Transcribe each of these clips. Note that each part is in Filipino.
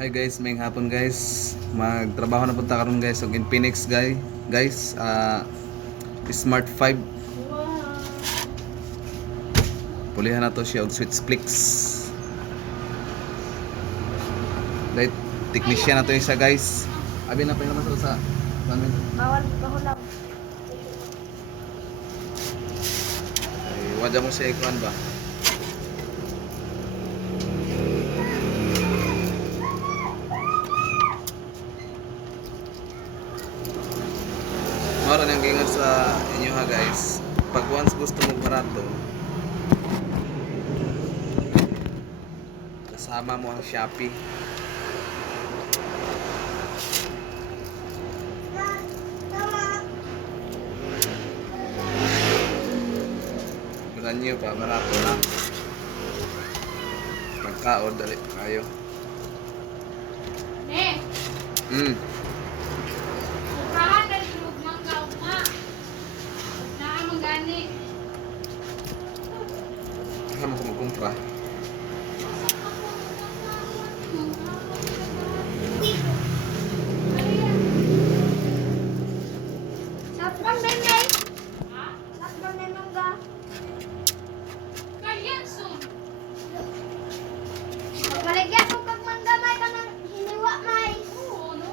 Hi guys, may hapon guys. Magtrabaho na punta karon guys og in Phoenix guys, Smart 5. Pulihan na to siya og switch flicks. Right, technician na to isa guys. Abi na pa naman sa amin. Bawal kahulaw. Ay, wala mo siya ikuan ba? Mara nang gingon sa inyo ha guys. Pag once gusto mo barato, kasama mo ang Shopee. Bilan nyo pa, barato na. Pagkaon, dali kayo. Ne, uprahan na tulog mangga uma. Naa manggani. Kasama ko magkumpra. Sapram nenay. Ha? Sapram nenay mangga. Kalian sun. Baligya ko kag mangga may kanang hiniwa may. Oo, no.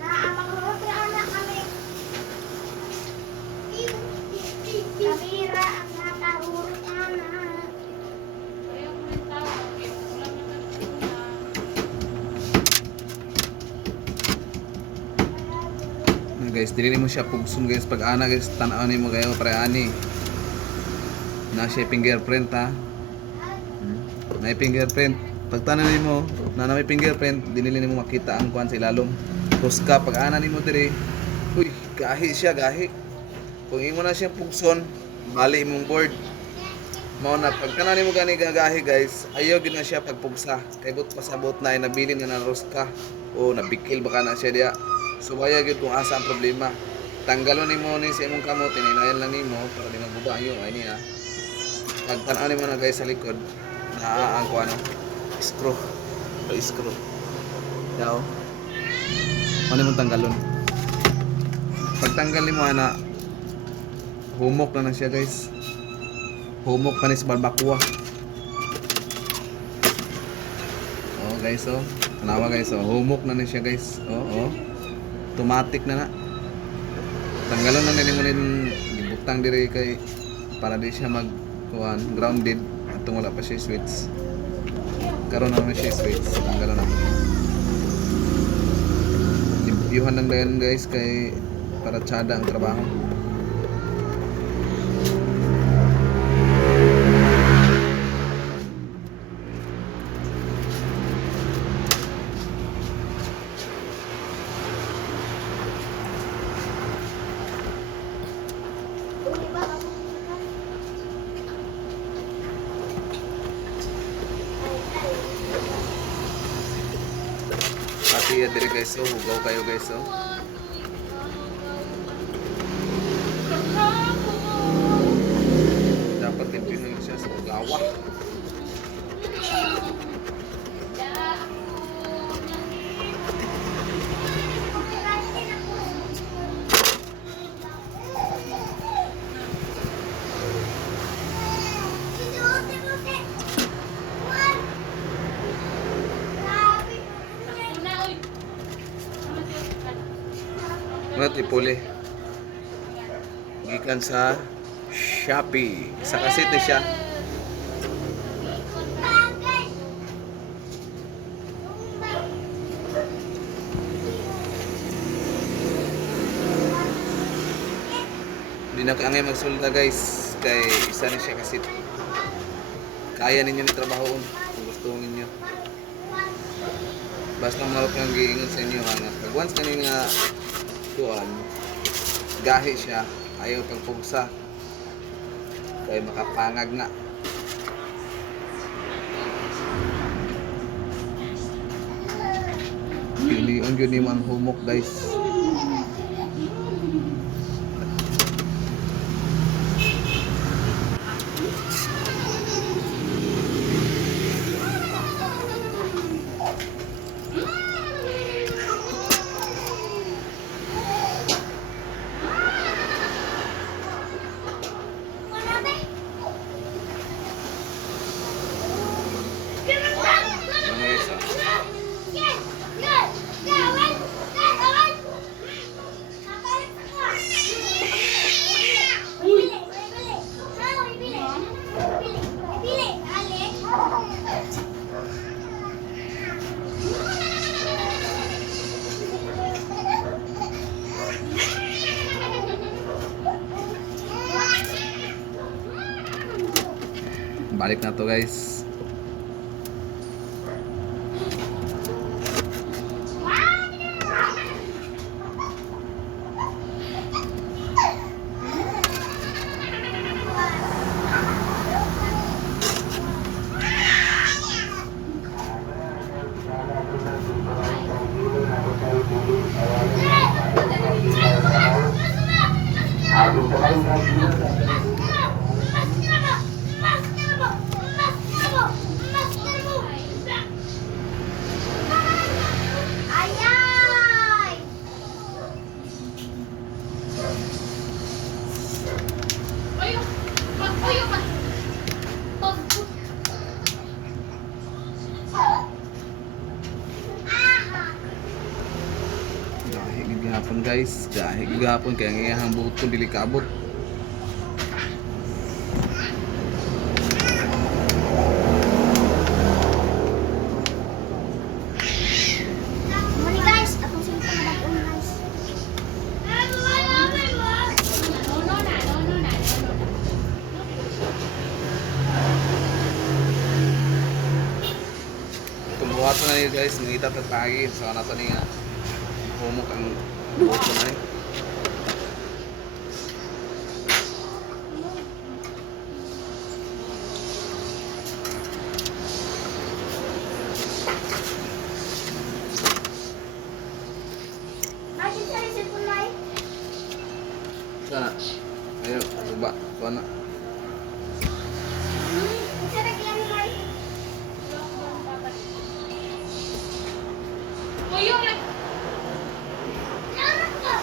Naa mangrotri anak kami. Kamera ang nakahurot anak. Ayaw ko rin tao. Ulam na Guys, dili mo siya pugsong guys. Pag ana guys, tanaw mo kayo para ani. Na siya fingerprint ha. Na fingerprint. Pag tanaw mo na may fingerprint, dinili nimo makita ang kuan sa ilalom. Ruska pag ana nimo diri. Uy, gahi siya, gahi. Kung imo na siya pugson, bali imong board. Mao na pag tanan nimo gani gagahi guys, ayaw gid na siya pagpugsa. Kay but pasabot na ay nabilin nga na ruska o nabikil baka na siya diya. So kaya gid kung asa ang problema. Tanggalon nimo ni sa imong kamot, tininayan lang nimo para di magbuba ayo ay niya. Pag tan-aw nimo na guys sa likod, naa ang kuano, screw. O screw. Daw. Ano mo tanggalon? Pag tanggal nimo ana, humok na siya guys. Humok pa ni sa barbacoa. Oh guys, oh. Tanawa guys, oh. Humok na siya guys. Oh, oh. Automatic na na. Tanggalon na nimo nin gibutang diri kay para di siya mag kuan grounded atong wala pa siya switch. Karon na siya switch. Tanggalon na. Limpyuhan lang dayon guys kay para tsada ang trabaho. Pati diri guys, so hugaw kayo guys, so. Dapat limpyuhan siya sa hugawa. Ngat ipuli. Gikan sa Shopee. Sa kasete siya. Hindi na kaangay magsulta guys. Kay isa na siya kasi kaya ninyo ni trabahoon kung gusto ninyo. Basta marap kang giingon sa inyo nga. Pag once kani nga kuan, gahi siya, ayaw pagpugsa. Kaya makapangag na. Pilion yun yung mga humok guys. balik na to guys. Ayay! Gahi gihapon guys, gahi gihapon kaya ang iyang buhot ko dili kaabot. Muni guys, atong simpan na bago guys. Itong buhaton na yun guys, ngita tatagi sa nato ni nga humok ang buhot ko na yun. Ay, kinsa rin cellphone na eh. Sana, ayo, coba, kuha na. Kinsa rin kaya ni Mai? Ano ka?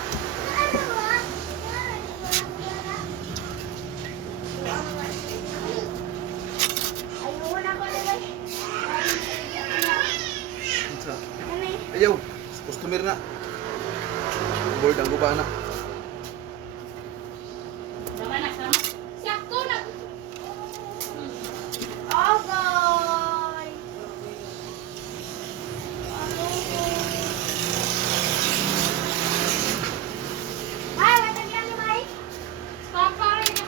Ano ba? Ayun ako na guys. Isa. Ano eh? Ayaw, customer na. Board ang guba na. Agay! Ay, matagyan ni Mai. Why ko ba ito?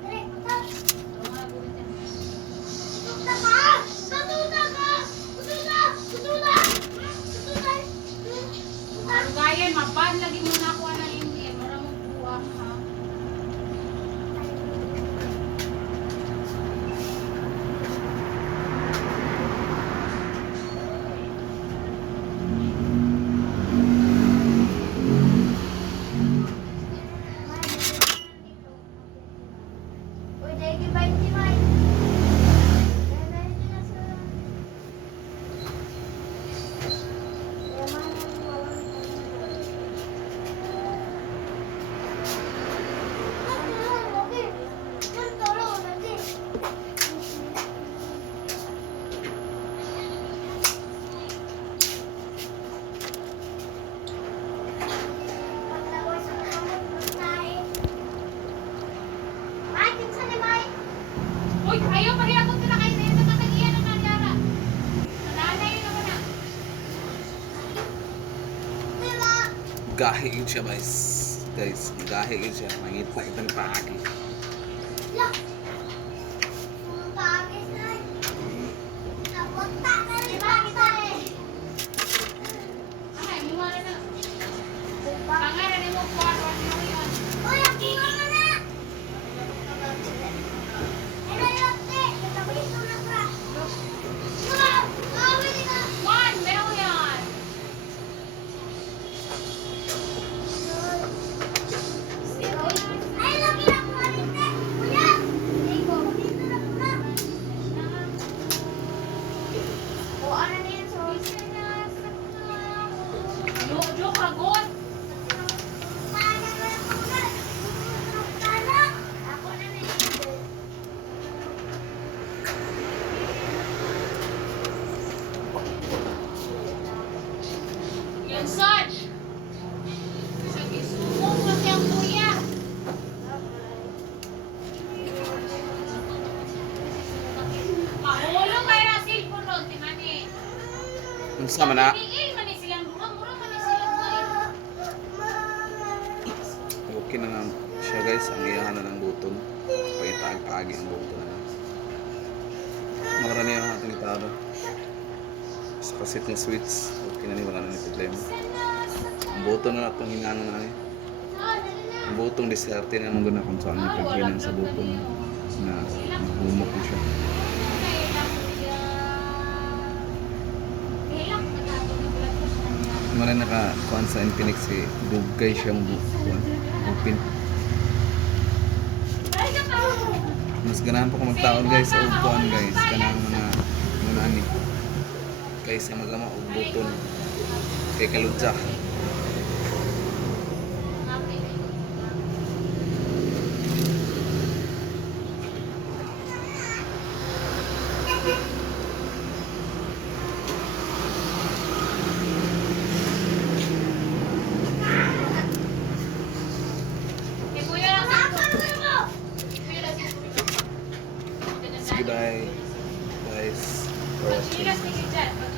Dali, putak. Putak ka! Putak ka! Putak! Putak! Putak! Gayan, mabad lagi mo na ako na hindi. Mura mong buwang ha. Uy, dahil ba hindi Mai? Mai, kinsa ni Mai? Uy, ayaw pa rin ako ito na kayo sa iyo. Natagiyan ng nandara. Nanay na mo na. Diba? Gahi yun siya guys. Guys, gahi yun siya. Mangita itang paagi. Look. Ang pangis na. Napunta ka rin ba kita eh? Ay, mumara na. Diba? Pangalan mo po ano mo yun. Uy, ang kinga mo na! Ano yung te? Katabi ito na pra. Wow! Kawin ka! 1 million! Ay, lagi na po rin te! Kuya! Eko, dito na po na. O, ano na yun? So, Joke ka, God! paano na Unsa man na? Niil man ni silang duha, mura man ni silang duha. Okay na nga siya guys, ang iyahan na ng buton. Pagitaag-agi ang buton na. Mara niya ang ating itado. Sa kasit ng switch, okay na niya, wala na ni problema. Ang buton na itong hinano na niya. Ang butong diserte na naman guna kung saan niya pagkinan sa buton na mahumok na siya. Mara nakakuan sa Infinix si dugay siyang bukuan. Open. Mas ganahan pa ko magtaon guys sa upuan guys. Kanang mga ani. Kaysa magama og buton. Kay kaludya. Sige bye guys for watching. Pagkilas ni Gidjan.